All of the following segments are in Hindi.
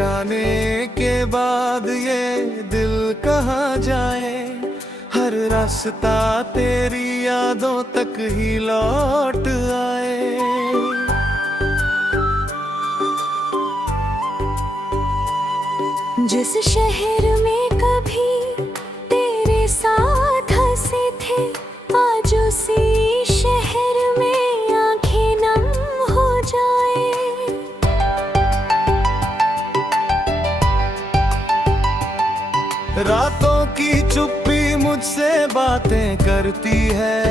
जाने के बाद ये दिल कहाँ जाए, हर रास्ता तेरी यादों तक ही लौट आए। जिस शहर में कभी तेरे साथ हंसे थे, आज उसी शहर में आंखें नम हो जाए। रातों की चुप्पी मुझसे बातें करती है,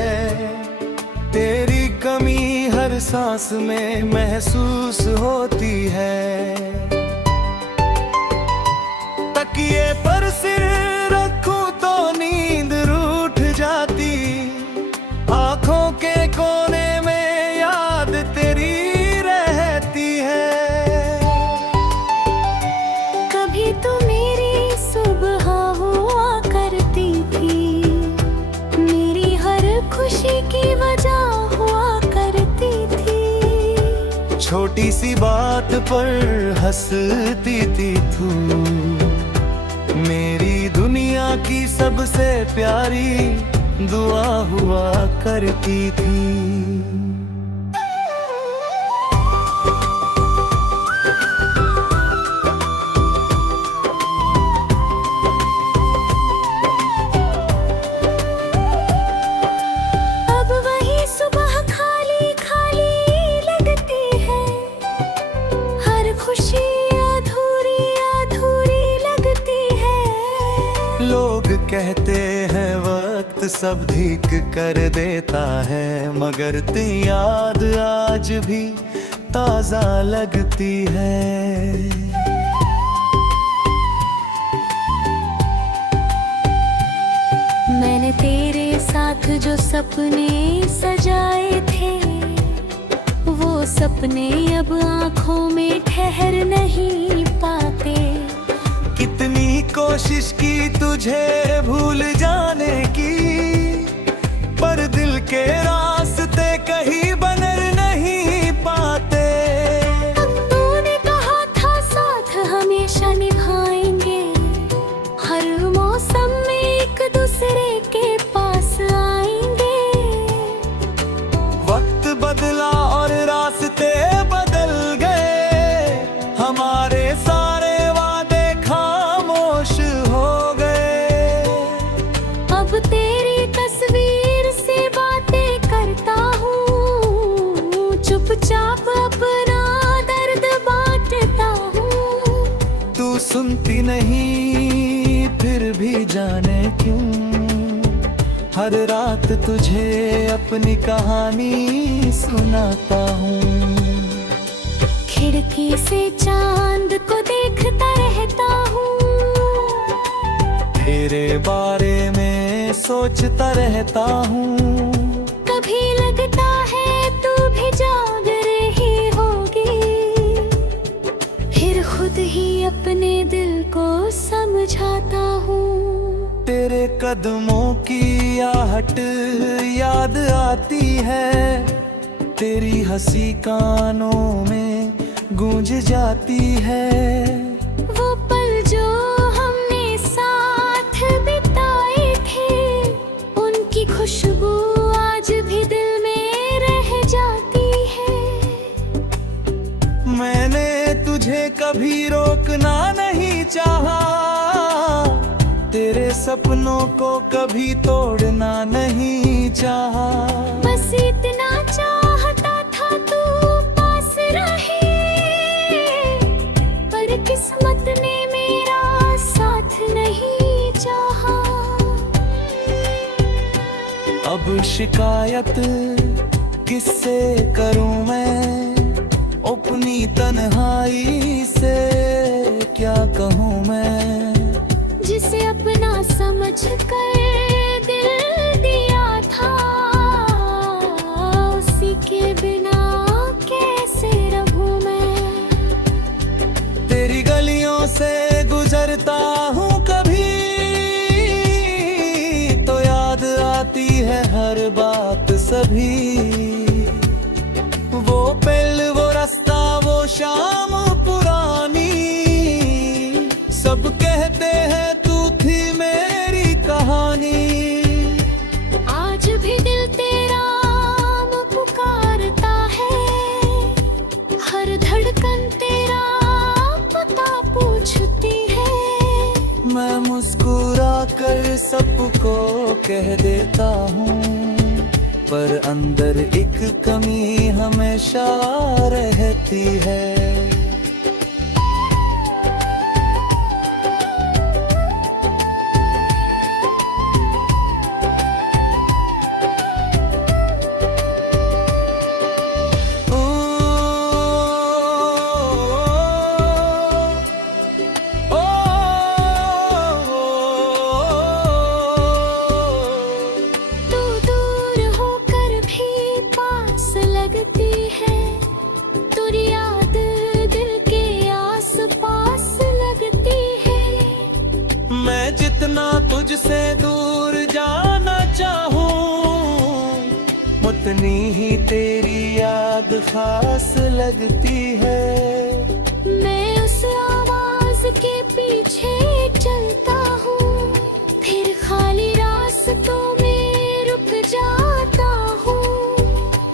तेरी कमी हर सांस में महसूस होती है। तकिए पर सिर रखूं तो नींद रूठ जाती, आंखों के कोने में याद तेरी रहती है। कभी तो मेरी सुबह हुआ करती थी, मेरी हर खुशी की वजह हुआ करती थी। छोटी सी बात पर हंसती थी तू, मेरी दुनिया की सबसे प्यारी दुआ हुआ करती थी। अब वही सुबह खाली खाली लगती है, हर खुशी अधूरी अधूरी लगती है। लोग कहते हैं वक्त सब ठीक कर देता है, मगर तेरी याद आज भी ताजा लगती है। मैंने तेरे साथ जो सपने सजाए थे, वो सपने अब आंखों में ठहर नहीं पाते। कितनी कोशिश की तुझे भूल जाने की, पर दिल के रास्ते कहीं बनर नहीं पाते। तूने कहा था साथ हमेशा निभाएंगे, हर मौसम में एक दूसरे के पास आएंगे। वक्त बदला और रास्ते बदल गए, हमारे सारे वादे खामोश हो गए। अब तेरी तस्वीर से बातें करता हूँ, चुपचाप अपना दर्द बांटता हूँ। तू सुनती नहीं फिर भी जाने क्यों, हर रात तुझे अपनी कहानी सुनाता हूँ। खिड़की से चांद को देखता रहता हूँ, तेरे बारे में सोचता रहता हूँ। कभी लगता है तू भी जाग रही होगी, फिर खुद ही अपने दिल को समझाता हूँ। तेरे कदमों की आहट याद आती है, तेरी हंसी कानों में गूंज जाती है। वो पल जो हमने साथ बिताए थे, उनकी खुशबू आज भी दिल में रह जाती है। मैंने तुझे कभी रोकना नहीं चाहा, तेरे सपनों को कभी तोड़ना नहीं चाहा। बस इतना चाहता था तू पास रहे, पर किस्मत ने मेरा साथ नहीं चाहा। अब शिकायत किससे करूं मैं, अपनी तन्हाई से क्या कहूं मैं। जिसे अपना समझ कर दिल दिया था, उसी के बिना कैसे रहूं मैं। तेरी गलियों से गुजरता हूँ कभी, तो याद आती है हर बात सभी। वो पल वो रास्ता वो शाम पुरानी, सब कहते हैं तू थी मेरी कहानी। आज भी दिल तेरा नाम पुकारता है, हर धड़कन तेरा पता पूछती है। मैं मुस्कुरा कर सबको कह देता हूँ, पर अंदर एक कमी हमेशा रहती है। लगती है तेरी याद दिल के आस पास लगती है। मैं जितना तुझसे दूर जाना चाहूँ, उतनी ही तेरी याद खास लगती है। मैं उस आवाज के पीछे चलता हूँ, फिर खाली रास्तों में रुक जाता हूँ।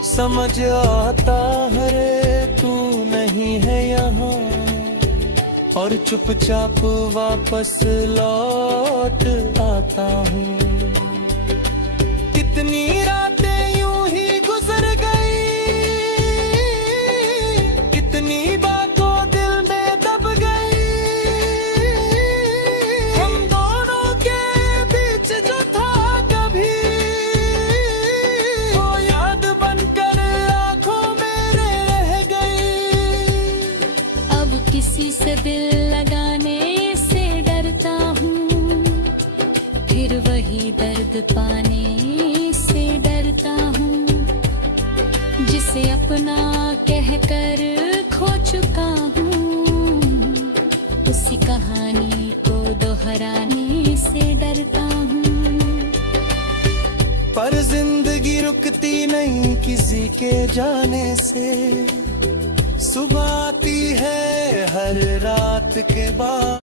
समझ आता है रे तू नहीं है यहाँ, और चुपचाप वापस लौट आता हूँ। कितनी रातें यूं ही गुजर गई, कितनी बातों दिल में दब गई। हम दोनों के बीच जो था कभी, वो याद बनकर आंखों में रह गई। अब किसी से दिल लगाने से डरता हूँ, फिर वही दर्द पाने से डरता हूँ, जिसे अपना कहकर खो चुका हूँ। उसी कहानी को दोहराने से डरता हूँ। पर जिंदगी रुकती नहीं किसी के जाने से, सुबह आती है हर रात के बाद।